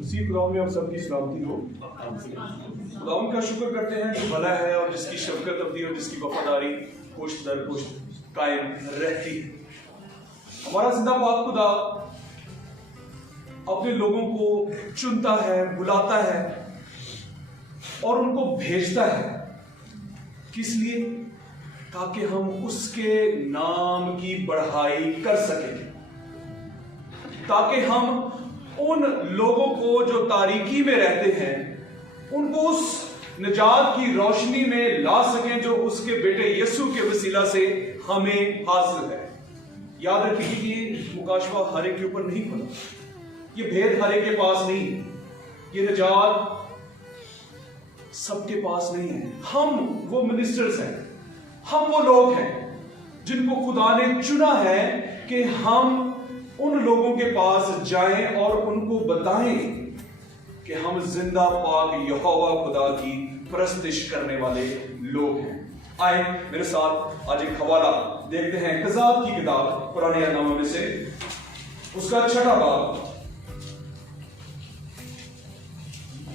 उसी खुदावंद में हम सबकी सलामती हो। खुदावंद का शुक्र करते हैं जो भला है और जिसकी शफकत अवधि और जिसकी वफादारी पुष्ट दर पुष्ट कायम रहती है। हमारा जिंदा पाक खुदा अपने लोगों को चुनता है, बुलाता है और उनको भेजता है। किस लिए? ताकि हम उसके नाम की बढ़ाई कर सकें, ताकि हम उन लोगों को जो तारीकी में रहते हैं उनको उस निजात की रोशनी में ला सकें जो उसके बेटे यीशु के वसीला से हमें हासिल है। याद रखिए कि ये मुकाशवा हर एक के ऊपर नहीं खुला, ये भेद हर एक के पास नहीं, ये निजात सबके पास नहीं है। हम वो मिनिस्टर्स हैं, हम वो लोग हैं जिनको खुदा ने चुना है कि हम उन लोगों के पास जाएं और उनको बताएं कि हम जिंदा पाक यहोवा खुदा की परस्तिश करने वाले लोग हैं। आए मेरे साथ आज एक हवाला देखते हैं कज़ात की किताब पुराने नामों में से उसका 6वां बाब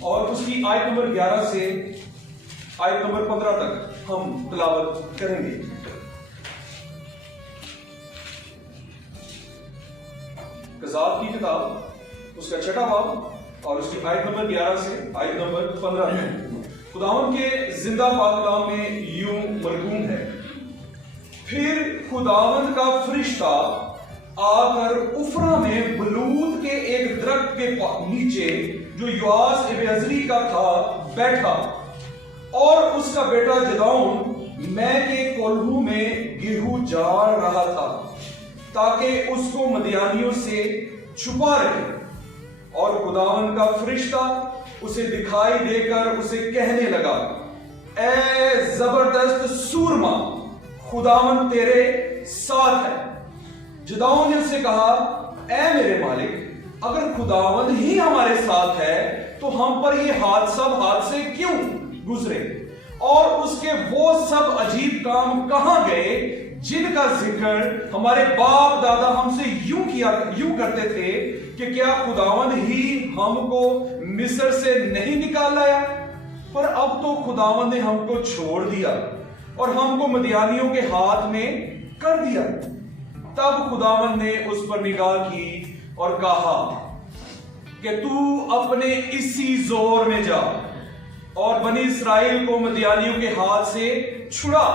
और उसकी आयत नंबर 11 से आयत नंबर 15 तक हम तिलावत करेंगे। कज़ात की किताब उसका 6वां बाब और उसकी आयत नंबर 11 से आयत नंबर 15 तक खुदावंद के जिंदा पाक कलाम में यूं मरकूम है। फिर खुदावंद का फरिश्ता आकर उफरा में बलूत के एक दरख्त के नीचे जो योआस इब्न अज़री का था बैठा और उसका बेटा जदाऊन मैं के कोल्हू में गेहूं जार रहा था ताकि उसको मदियानियों से छुपा रहे। और खुदावंद का फरिश्ता उसे दिखाई देकर उसे कहने लगा, ए जबरदस्त सूरमा, खुदावंद तेरे साथ है। जदाऊन ने उससे कहा, ए मेरे मालिक, अगर खुदावंद ही हमारे साथ है तो हम पर ये हादसे क्यों गुजरे और उसके वो सब अजीब काम कहां गए जिनका जिक्र हमारे बाप दादा हमसे यूं करते थे कि क्या खुदावंद ही हमको मिस्र से नहीं निकाल लाया? पर अब तो खुदावंद ने हमको छोड़ दिया और हमको मदियानियों के हाथ में कर दिया। तब खुदावंद ने उस पर निगाह की और कहा कि तू अपने इसी जोर में जा और बनी इस्राएल को मदियानियों के हाथ से छुड़ा।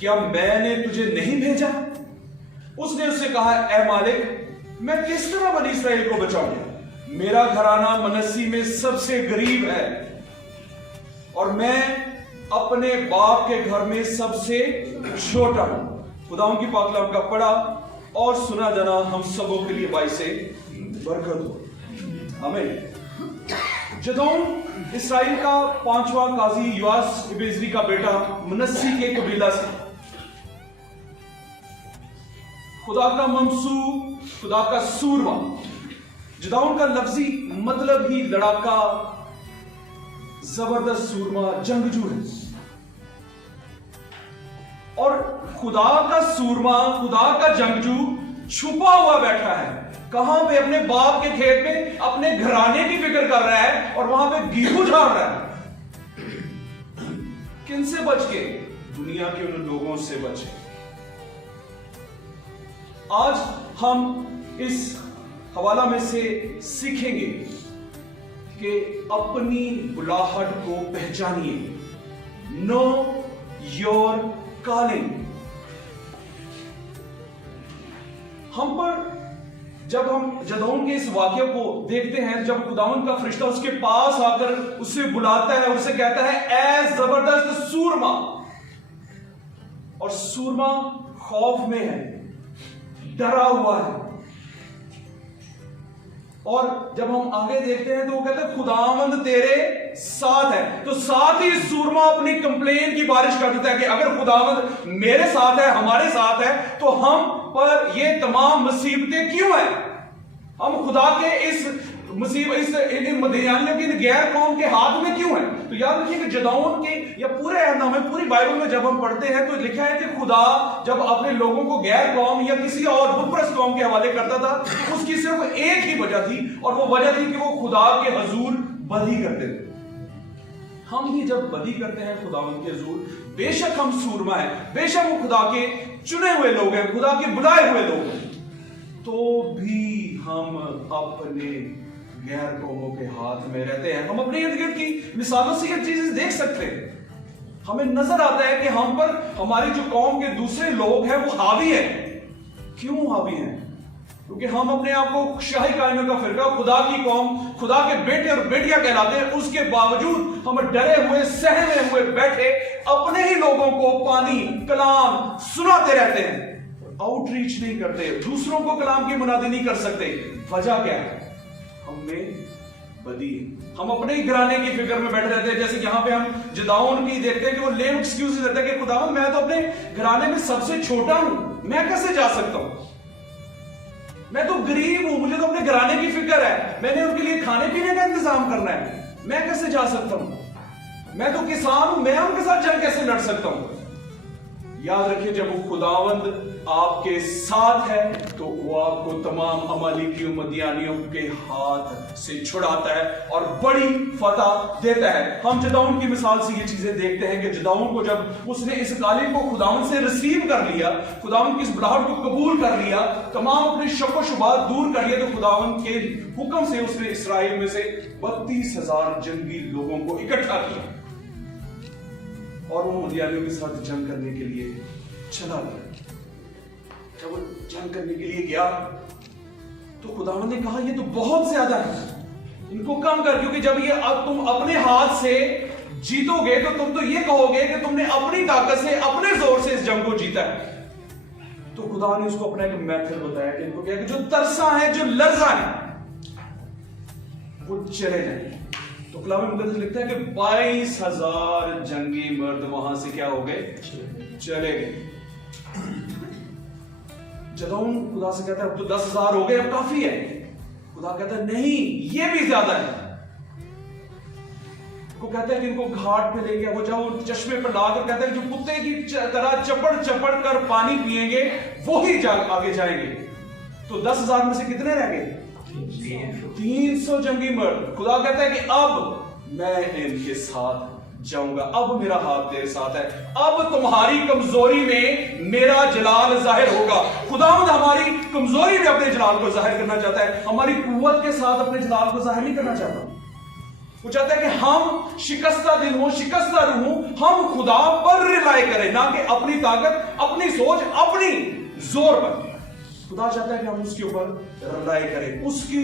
क्या मैंने तुझे नहीं भेजा? उसने उससे कहा, ए मालिक, मैं किस तरह बनी इस्राएल को बचाऊंगा? मेरा घराना मनस्सी में सबसे गरीब है और मैं अपने बाप के घर में सबसे छोटा हूं। खुदाओं की पाक कलाम का पढ़ा और सुना जाना हम सबों के लिए बाइसे बरकत हो। आमीन। जदौन इस्राएल का 5वां काजी योआस इब्न अज़री का बेटा मनस्सी के कबीला से खुदा का ममसू, खुदा का सूरमा। जदाऊन का लफ्जी मतलब ही लड़ाका, जबरदस्त सूरमा, जंगजू है। और खुदा का सूरमा, खुदा का जंगजू छुपा हुआ बैठा है। कहां पे? अपने बाप के खेत में अपने घराने की फिक्र कर रहा है और वहां पे गेहूं झाड़ रहा है। किनसे बच के? दुनिया के उन लोगों से बचे। आज हम इस हवाला में से सीखेंगे कि अपनी बुलाहट को पहचानिए। Know your calling. हम पर जब हम जदौन के इस वाक्य को देखते हैं, जब खुदावंद का फरिश्ता उसके पास आकर उसे बुलाता है, उसे कहता है, ए जबरदस्त सूरमा। और सूरमा खौफ में है, डरा हुआ है। और जब हम आगे देखते हैं तो वो कहते हैं, खुदावंद तेरे साथ है। तो साथ ही सूरमा अपनी कंप्लेन की बारिश कर देता है कि अगर खुदावंद मेरे साथ है, हमारे साथ है, तो हम पर ये तमाम मुसीबतें क्यों हैं? हम खुदा के इस मुसीबत इन मदीयानियों की गैर कौम के हाथ में क्यों है? तो याद रखिए कि जदाऊन के या पूरे अहदनामे पूरी बाइबल में जब हम पढ़ते हैं तो लिखा है कि खुदा जब अपने लोगों को गैर कौम या किसी और बुतप्रस्त कौम के हवाले करता था तो उसकी सिर्फ एक ही वजह थी, और वो वजह थी कि वो खुदा के हजूर बदी करते थे। हम भी जब बदी करते हैं खुदावंद के हजूर, बेशक हम सूरमा है, बेशक वो खुदा के चुने हुए लोग हैं, खुदा के बुलाए हुए लोग हैं, तो भी हम अपने गैर कौमों के हाथ में रहते हैं। हम अपने इर्द गिर्द की मिसालों से ये चीजें देख सकते हैं। हमें नजर आता है कि हम पर हमारी जो कौम के दूसरे लोग हैं वो हावी है। क्यों हावी हैं? क्योंकि हम अपने आप को शाही कायनों का फिरका, खुदा की कौम, खुदा के बेटे और बेटियां कहलाते हैं। उसके बावजूद हम डरे हुए, सहमे हुए बैठे अपने ही लोगों को पानी कलाम सुनाते रहते हैं, आउटरीच नहीं करते, दूसरों को कलाम की मुनादी नहीं कर सकते। वजह क्या है? हमें बदी, हम अपने ही घराने की फिक्र में बैठे रहते हैं। जैसे यहां पे हम जदाऊन की देखते हैं कि वो लेम एक्सक्यूज देते हैं कि खुदा मैं तो अपने घराने में सबसे छोटा हूं, मैं कैसे जा सकता हूं, मैं तो गरीब हूं, मुझे तो अपने घराने की फिक्र है, मैंने उनके लिए खाने पीने का इंतजाम करना है, मैं कैसे जा सकता हूं, मैं तो किसान हूं, मैं उनके साथ जंग कैसे लड़ सकता हूं। याद रखिए जब वो खुदावंद आपके साथ है तो वो आपको तमाम अमालिकी मदियानियों के हाथ से छुड़ाता है और बड़ी फतह देता है। हम जदाऊन की मिसाल से ये चीजें देखते हैं कि जदाऊन को जब उसने इस कालिम को खुदावंद से रिसीव कर लिया, खुदावंद की इस बुलाहट को कबूल कर लिया, तमाम अपने शक व शुबात दूर कर लिया, तो खुदावंद के हुक्म से उसने इसराइल में से 32,000 जंगी लोगों को इकट्ठा किया और वो मदियानियों के साथ जंग करने के लिए चला गया। जब वो जंग करने के लिए गया तो खुदावंद ने कहा ये तो बहुत ज्यादा है, इनको कम कर, क्योंकि जब ये अब तुम अपने हाथ से जीतोगे तो तुम तो ये कहोगे कि तुमने अपनी ताकत से, अपने जोर से इस जंग को जीता है। तो खुदा ने उसको अपना एक मेथड बताया कि इनको क्या कि जो तरसा है, जो लर्जा है, वो चले जाए। तो कलाम मुकद्दस लिखता है कि 22,000 जंगी मर्द वहां से क्या हो गए? चले गए। जदाऊन खुदा से कहता है अब तो 10,000 हो गए, अब काफी है। खुदा कहता है नहीं, ये भी ज्यादा है। वो कहता है कि इनको घाट पे ले गया, वो जाओ चश्मे पर लाकर कहता है जो कुत्ते की तरह चपड़ चपड़ कर पानी पिएंगे वो ही आगे जाएंगे। तो 10,000 में से कितने रह गए? 300 जंगी मर्द। खुदा कहता है कि अब मैं इनके साथ जाऊंगा, अब मेरा हाथ तेरे साथ है, अब तुम्हारी कमजोरी में मेरा जलाल जाहिर होगा। खुदावंद हमारी कमजोरी में अपने जलाल को जाहिर करना चाहता है, हमारी कुव्वत के साथ अपने जलाल को जाहिर नहीं करना चाहता। वो चाहता है कि हम शिकस्ता दिल हो, शिकस्ता रूह हो, हम खुदा पर रिलाय करें, ना कि अपनी ताकत, अपनी सोच, अपनी जोर पर। खुदा चाहता है कि हम उसके ऊपर रिलाय करें, उसके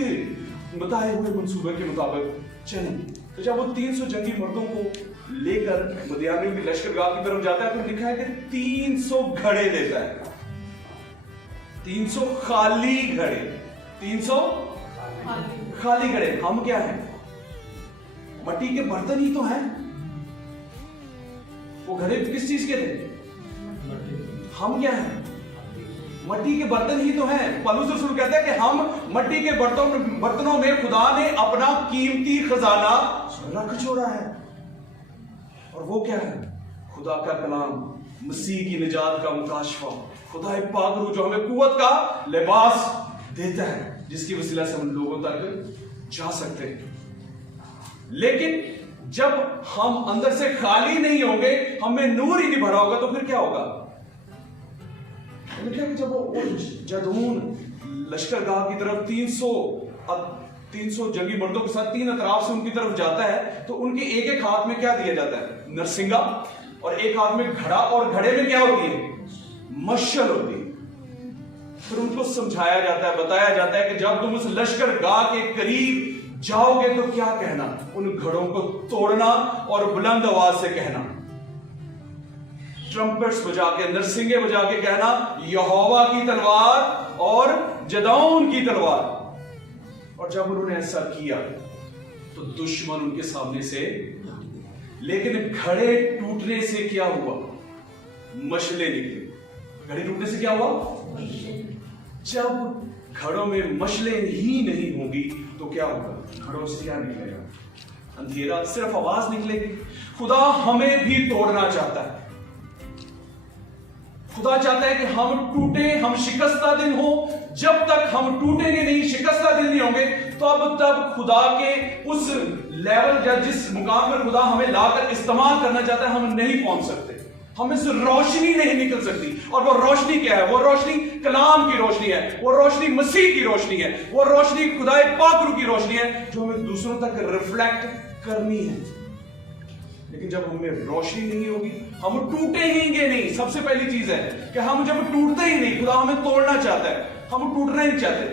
बताए हुए मंसूबे के मुताबिक चलें। तो जब वो 300 जंगी मर्दों को लेकर मदियानियों की लश्करगाह की तरफ जाता है तो लिखा है कि 300 घड़े देता है, 300 खाली घड़े, 300 खाली घड़े। हम क्या हैं? मट्टी के बर्तन ही तो हैं। वो घड़े किस चीज के थे? हम क्या हैं? मट्टी के बर्तन ही तो हैं। पौलुस रसूल कहता है कि हम मट्टी के बर्तनों में खुदा ने अपना कीमती खजाना रख छोड़ा है। और वो क्या है? खुदा का कलाम, मसीह की निजात का मुकाशफा, खुदा पाक रूह जो हमें कुव्वत का लिबास देता है, जिसकी वसीला से हम लोगों तक जा सकते हैं। लेकिन जब हम अंदर से खाली नहीं होंगे, हमें नूर ही नहीं भरा होगा, तो फिर क्या होगा? जब वो जदून लश्करगाह की तरफ 300 जंगी मर्दों के साथ 3 अतराफ से उनकी तरफ जाता है तो उनके एक एक हाथ में क्या दिया जाता है? नरसिंगा, और एक हाथ में घड़ा, और घड़े में क्या होती है? मशाल होती है। फिर उनको समझाया जाता है, बताया जाता है कि जब तुम उस लश्करगाह के करीब जाओगे तो क्या कहना? उन घड़ों को तोड़ना और बुलंद आवाज से कहना, ट्रम्पेट्स बजा के, नरसिंगे बजा के कहना, यहोवा की तलवार और जदाऊन की तलवार। और जब उन्होंने ऐसा किया तो दुश्मन उनके सामने से, लेकिन घड़े टूटने से क्या हुआ? मशले निकले। घड़े टूटने से क्या हुआ? जब घड़ों में मशले ही नहीं होंगी तो क्या होगा? खड़ोस क्या निकलेगा, अंधेरा, सिर्फ आवाज निकलेगी। खुदा हमें भी तोड़ना चाहता है। खुदा चाहता है कि हम टूटे, हम शिकस्ता दिल हो। जब तक हम टूटेंगे नहीं, शिकस्ता दिल नहीं होंगे, तो अब तब खुदा के उस लेवल या जिस मुकाम पर खुदा हमें लाकर इस्तेमाल करना चाहता है, हम नहीं पहुंच सकते। हमें से रोशनी नहीं निकल सकती। और वो रोशनी क्या है? वो रोशनी कलाम की रोशनी है, वो रोशनी मसीह की रोशनी है, वो रोशनी खुदाए पाक रूह की रोशनी है, जो हमें दूसरों तक रिफ्लेक्ट करनी है। लेकिन जब हमें रोशनी नहीं होगी, हम टूटेंगे नहीं। सबसे पहली चीज है कि हम जब टूटते ही नहीं, खुदा हमें तोड़ना चाहता है, हम टूटना ही चाहते।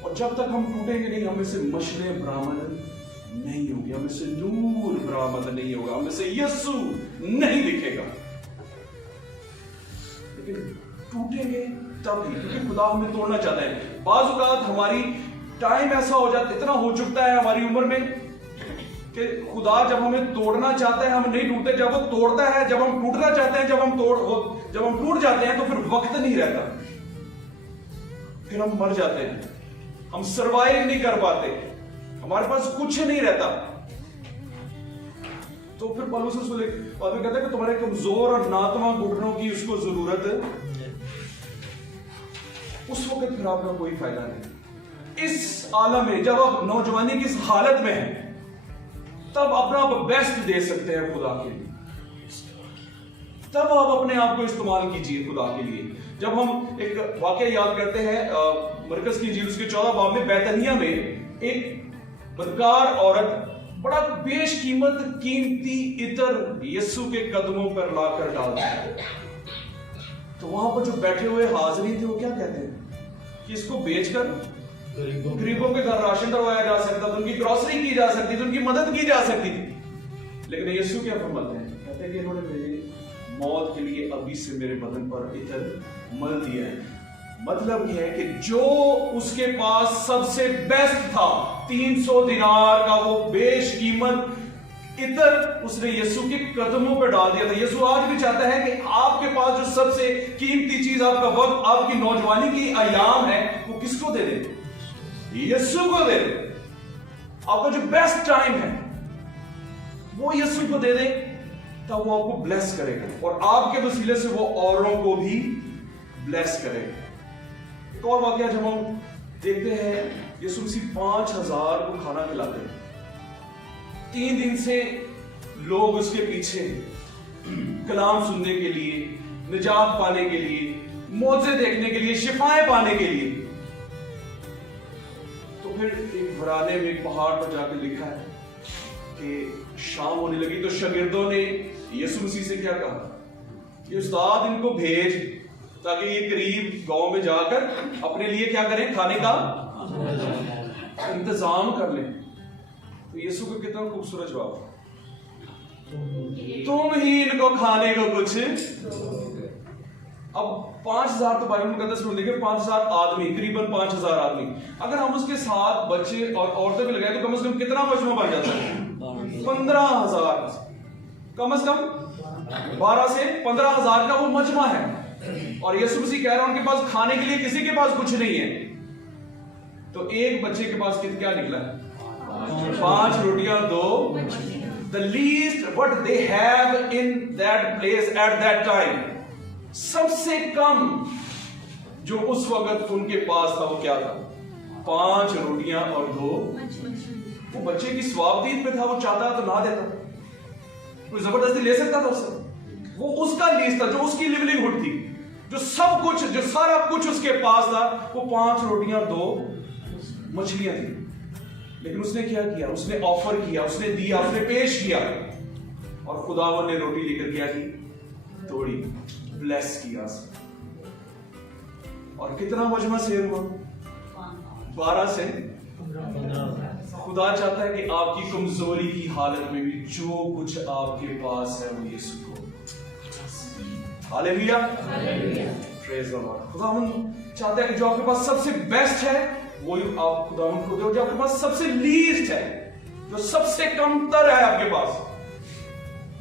और जब तक हम टूटेंगे नहीं, हमें से मशले बरामद नहीं होगी, हमें से नूर बरामद नहीं होगा, हमें से यीशु नहीं दिखेगा। लेकिन टूटेंगे तब ही, क्योंकि खुदा हमें तोड़ना चाहता है। बाज़ औक़ात हमारी टाइम ऐसा हो जाता, इतना हो चुकता है हमारी उम्र में कि खुदा जब हमें तोड़ना चाहता है, हम नहीं टूटते। जब वो तोड़ता है, जब हम टूटना चाहते हैं, जब हम टूट जाते हैं, तो फिर वक्त नहीं रहता, फिर हम मर जाते हैं, हम सर्वाइव नहीं कर पाते, हमारे पास कुछ नहीं रहता। तो फिर पौलुस कहता है कि तुम्हारे कमजोर और नातवा घुटनों की उसको जरूरत है। उस वक्त फिर आपका कोई फायदा नहीं। इस आलम में जब आप नौजवानी की इस हालत में हैं, तब अपना बेस्ट दे सकते हैं खुदा के लिए। तब आप अपने आप को इस्तेमाल कीजिए खुदा के लिए। जब हम एक वाकया याद करते हैं, मरकज की इंजील उसके 14 बाब में, बैतनिया में एक बदकार औरत बड़ा बेशकीमत कीमती इतर यीशु के कदमों पर लाकर डालती है। तो वहां पर जो बैठे हुए हाजिरी थे, वो क्या कहते हैं कि इसको बेचकर गरीबों के घर राशन करवाया जा सकता था, उनकी ग्रोसरी की जा सकती थी, उनकी मदद की जा सकती थी। लेकिन यीशु क्या फरमाते हैं? कहते हैं कि इन्होंने मेरी मौत के लिए अभी से मेरे बदन पर इतर मल दिया है। मतलब यह है कि जो उसके पास सबसे बेस्ट था, 300 दिनार का वो बेशकीमत इतर, उसने यीशु के कदमों पर डाल दिया था। यीशु आज भी चाहता है कि आपके पास जो सबसे कीमती चीज, आपका वक्त, आपकी नौजवानी की अयाम है, वो किसको दे दे? यीशु को दे दे। आपका जो बेस्ट टाइम है वो यीशु को दे दे, तब वो आपको ब्लेस करेगा और आपके वसीले से वो औरों को भी ब्लेस करेगा। एक और वाकया जब हम देखते हैं, यीशु मसीह 5000 को खाना खिलाते हैं। 3 दिन से लोग उसके पीछे कलाम सुनने के लिए, निजात पाने के लिए, मौजे देखने के लिए, शिफाएं पाने के लिए। तो फिर एक वराने में एक पहाड़ पर जाकर लिखा है कि शाम होने लगी तो शागिर्दों ने यीशु मसीह से क्या कहा कि उस्ताद इनको भेज, ताकि ये करीब गांव में जाकर अपने लिए क्या करें? खाने का इंतजाम कर लें। तो यीशु को कितना खूबसूरत जवाब, तुम ही इनको खाने को कुछ। अब 5000 तो बाइबल मुकद्दस में देखें, 5000 आदमी, करीबन 5000 आदमी, अगर हम उसके साथ बच्चे और औरतें भी लगाए तो कम से कम कितना मजमा बन जाता है? 15000, कम से कम 12 से 15000 का वो मजमा है। और यीशु मसीह कह रहा है उनके पास खाने के लिए किसी के पास कुछ नहीं है। तो एक बच्चे के पास क्या निकला? 5 रोटियां 2। The least what they have in that place at that time, सबसे कम जो उस वक्त उनके पास था वो क्या था? 5 रोटियां और 2। वो बच्चे की स्वाबदीद में था, वो चाहता तो ना देता, कोई जबरदस्ती ले सकता था उससे। वो उसका लीज था, जो उसकी लिवलीहुड थी, जो सब कुछ, जो सारा कुछ उसके पास था, वो 5 रोटियां 2 मछलियां थी। लेकिन उसने क्या किया? उसने ऑफर किया, उसने दिया, उसने पेश किया। और खुदावन ने रोटी लेकर क्या की? तोड़ी, ब्लेस किया। और कितना मजमा शेर हुआ? 12 से। खुदा चाहता है कि आपकी कमजोरी की हालत में भी जो कुछ आपके पास है वो यीशु को। Hallelujah, praise the Lord. खुदावन चाहता है कि जो आपके पास सबसे बेस्ट है वो आप खुदावन को दो। जो आपके पास सबसे लीस्ट है, जो सबसे कमतर है आपके पास,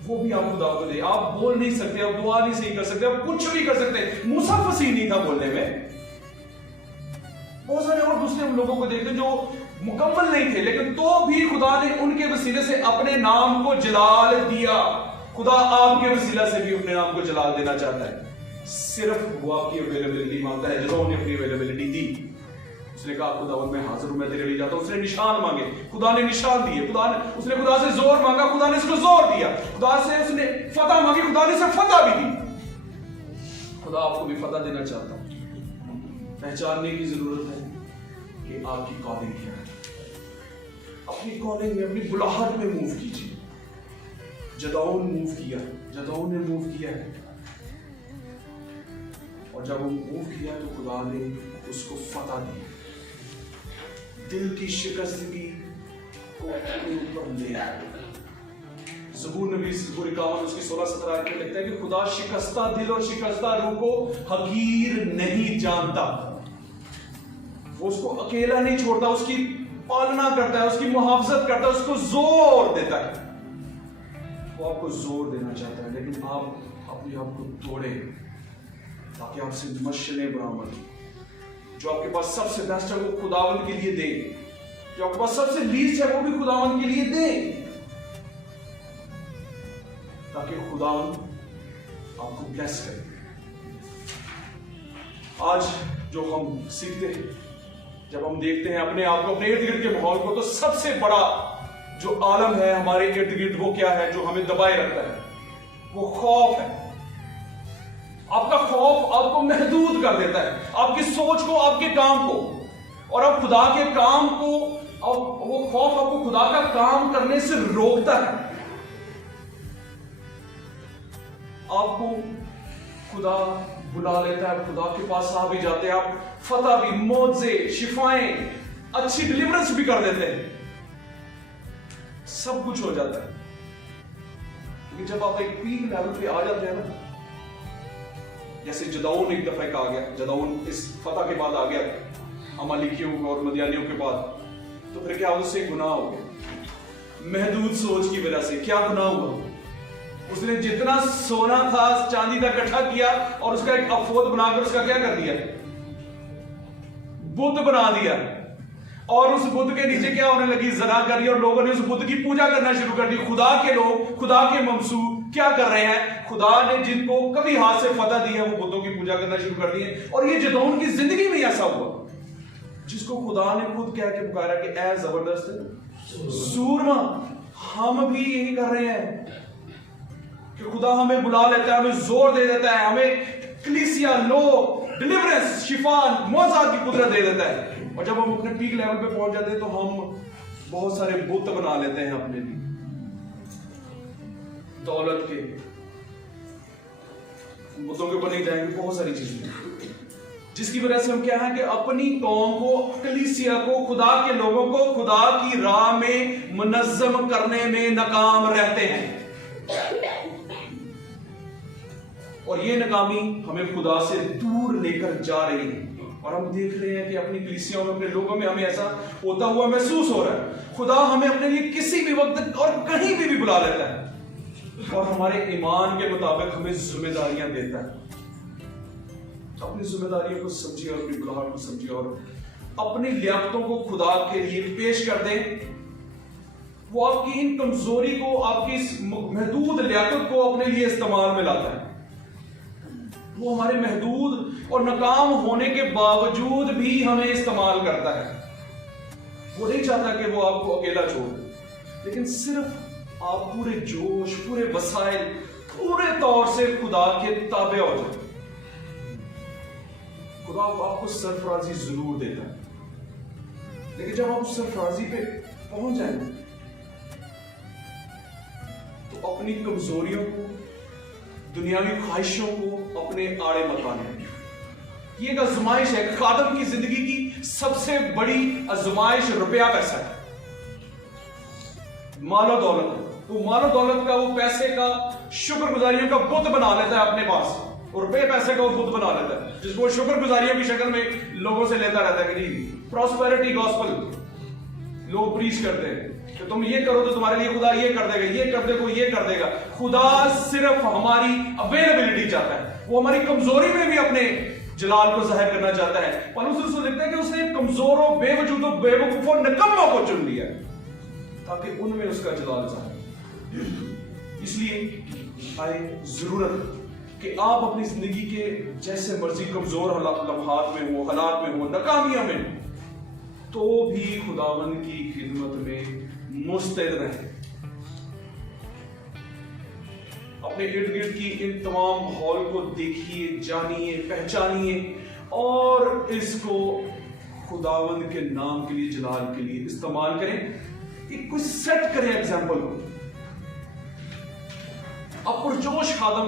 वो भी आप खुदा को दे। आप बोल नहीं सकते, आप दुआ नहीं सही कर सकते, आप कुछ भी कर सकते। मूसा फसीह नहीं था बोलने में, बहुत सारे और दूसरे हम लोगों को देखते हैं जो मुकम्मल नहीं थे, लेकिन तो भी खुदा ने उनके वसीले से अपने नाम को जलाल दिया। खुदा आपके वसीला से भी अपने नाम को जलाल देना चाहता है। सिर्फ वो आपकी अवेलेबिलिटी मांगता है। जो उन्होंने अपनी अवेलेबिलिटी दी, उसने कहा खुदा मैं हाजिर हूं, मैं तेरे लिए जाता हूं। उसने निशान मांगे, खुदा ने निशान दिए। उसने खुदा से जोर मांगा, खुदा ने उसको जोर दिया। खुदा से उसने फतह मांगी, खुदा ने उसे फतह भी दी। खुदा आपको भी फतह देना चाहता है। पहचानने की जरूरत है कि आपकी कॉलिंग क्या है। अपनी कॉलिंग में, अपनी बुलाहट में मूव कीजिए। जदौन मूव किया, जदौन ने मूव किया है, और जब वो मूव किया तो खुदा ने उसको फतह दी। दिल की शिकस्तगी को अपने ऊपर ले आया। ज़बूर नबी ज़बूर 51 उसकी 16-17 आयत में लिखता है कि खुदा शिकस्ता दिल और शिकस्ता रूह को हकीर नहीं जानता। वो उसको अकेला नहीं छोड़ता, उसकी पालना करता है, उसकी मुहाफजत करता है, उसको जोर देता है। वो आपको जोर देना चाहता है, लेकिन आप अपने आप को तोड़े ताकि आपसे मशलें बरामद हो। जो आपके पास सबसे बेस्ट है वो खुदावंद के लिए दे, जो आपके पास सबसे लीस्ट है वो भी खुदावंद के लिए दे, ताकि खुदावंद आपको ब्लेस करे। आज जो हम सीखते हैं, जब हम देखते हैं अपने आप को, अपने इर्द गिर्द के माहौल को, तो सबसे बड़ा जो आलम है हमारे इर्द गिर्द वो क्या है जो हमें दबाए रखता है? वो खौफ है। आपका खौफ आपको महदूद कर देता है, आपकी सोच को, आपके काम को, और अब खुदा के काम को, अब वो खौफ आपको खुदा का काम करने से रोकता है। आपको खुदा बुला लेता है, खुदा के पास आ भी जाते हैं, आप फतह भी, मौजे, शिफाएं, अच्छी डिलीवरेंस भी कर देते हैं, सब कुछ हो जाता है। लेकिन जब आप एक पीक लेवल पे आ जाते हैं ना, जैसे जदाऊन एक दफा आ गया, जदाऊन इस फतह के बाद आ गया अमालिकियों और मदियानियों के बाद, तो फिर क्या उससे गुनाह हो गया महदूद सोच की वजह से। क्या गुनाह हुआ? उसने जितना सोना था चांदी का इकट्ठा किया और उसका एक अफोद बनाकर उसका क्या कर दिया? बुत बना दिया। और उस बुत के नीचे क्या होने लगी? ज़ना करी, और लोगों ने उस बुत की पूजा करना शुरू कर दी। खुदा के लोग, खुदा के ममसू क्या कर रहे हैं? खुदा ने जिनको कभी हाथ से फतह दी है वो बुतों की पूजा करना शुरू कर दी है। और ये जदौन की जिंदगी में ऐसा हुआ, जिसको खुदा ने खुद कह के पुकारा कि ऐ जबरदस्त सूरमा। हम भी यही कर रहे हैं कि खुदा हमें बुला लेता है, हमें जोर दे देता है, हमें कलीसिया, लो, डिलीवरेंस, शिफा, मौज़ात की कुदरत दे देता है। और जब हम अपने पीक लेवल पे पहुंच जाते हैं तो हम बहुत सारे बुत बना लेते हैं अपने लिए, दौलत के बुतों के ऊपर नहीं जाएंगे, बहुत सारी चीजें, जिसकी वजह से हम क्या है कि अपनी कौम को, कलीसिया को, खुदा के लोगों को खुदा की राह में मुनज़्ज़म करने में नाकाम रहते हैं। और ये नाकामी हमें खुदा से दूर लेकर जा रही है। और हम देख रहे हैं कि अपनी कलीसियाओं में, अपने लोगों में हमें ऐसा होता हुआ महसूस हो रहा है। खुदा हमें अपने लिए किसी भी वक्त और कहीं भी बुला लेता है और हमारे ईमान के मुताबिक हमें जिम्मेदारियां देता है। अपनी जिम्मेदारियों को समझिए और अपनी बुलाहट को समझिए और अपनी लियाकतों को खुदा के लिए पेश कर दें। वो आपकी इन कमजोरी को, आपकी इस महदूद लियाकत को अपने लिए इस्तेमाल में लाता है। वो हमारे महदूद और नाकाम होने के बावजूद भी हमें इस्तेमाल करता है। वो नहीं चाहता कि वो आपको अकेला छोड़ दे, लेकिन सिर्फ आप पूरे जोश, पूरे वसाइल, पूरे तौर से खुदा के ताबे हो जाए। खुदा आपको सरफराजी जरूर देता है, लेकिन जब आप उस सरफराजी पे पहुंच जाए तो अपनी कमजोरियों को, दुनियावी ख्वाहिशों को अपने आड़े मत आने। ये एक आजमाइश है। खादम की जिंदगी की सबसे बड़ी आजमाइश रुपया पैसा है, मालो दौलत। तो मालो दौलत का, वो पैसे का, शुक्रगुजारियों का बुत बना लेता है अपने पास, और रुपये पैसे का वो बुत बना लेता है, जिसको शुक्रगुजारियों की शक्ल में लोगों से लेता रहता है कि जी प्रॉस्पेरिटी गॉस्पेल लोग प्रीच करते हैं कि तुम ये करो तो तुम्हारे लिए खुदा ये कर देगा, ये कर दे तो ये कर देगा। खुदा सिर्फ हमारी अवेलेबिलिटी चाहता है। वो हमारी कमजोरी में भी अपने जलाल को जाहिर करना चाहता है। पौलुस रसूल लिखता है कि उसने कमजोर और बेवजूद और बेवकूफ और निकम्मों को चुन लिया ताकि उनमें उसका जलाल जाहिर। इसलिए आए जरूरत कि आप अपनी जिंदगी के जैसे मर्जी कमजोर लम्हात में हो, हालात में हो, नाकामियों में, तो भी खुदावन की खिदमत में मुस्तैद रहें। अपने इर्द गिर्द की इन तमाम माहौल को देखिए, जानिए, पहचानिए और इसको खुदावन के नाम के लिए, जलाल के लिए इस्तेमाल करें। एक कुछ सेट करें एग्जाम्पल को। अब पुरजोश खादम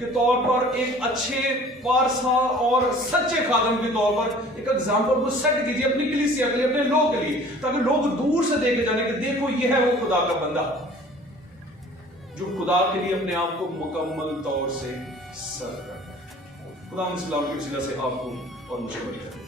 के तौर पर, एक अच्छे पारसा और सच्चे खादम के तौर पर एक एग्जाम्पल को सेट कीजिए अपनी कलीसिया के लिए, अपने लोग के लिए, ताकि लोग दूर से देखे जाने कि देखो ये है वो खुदा का बंदा जो खुदा के लिए अपने आप को मुकम्मल तौर से सर्व करता है। खुदा इस कलाम की वसीला से आपको और मुझे बड़ी करे।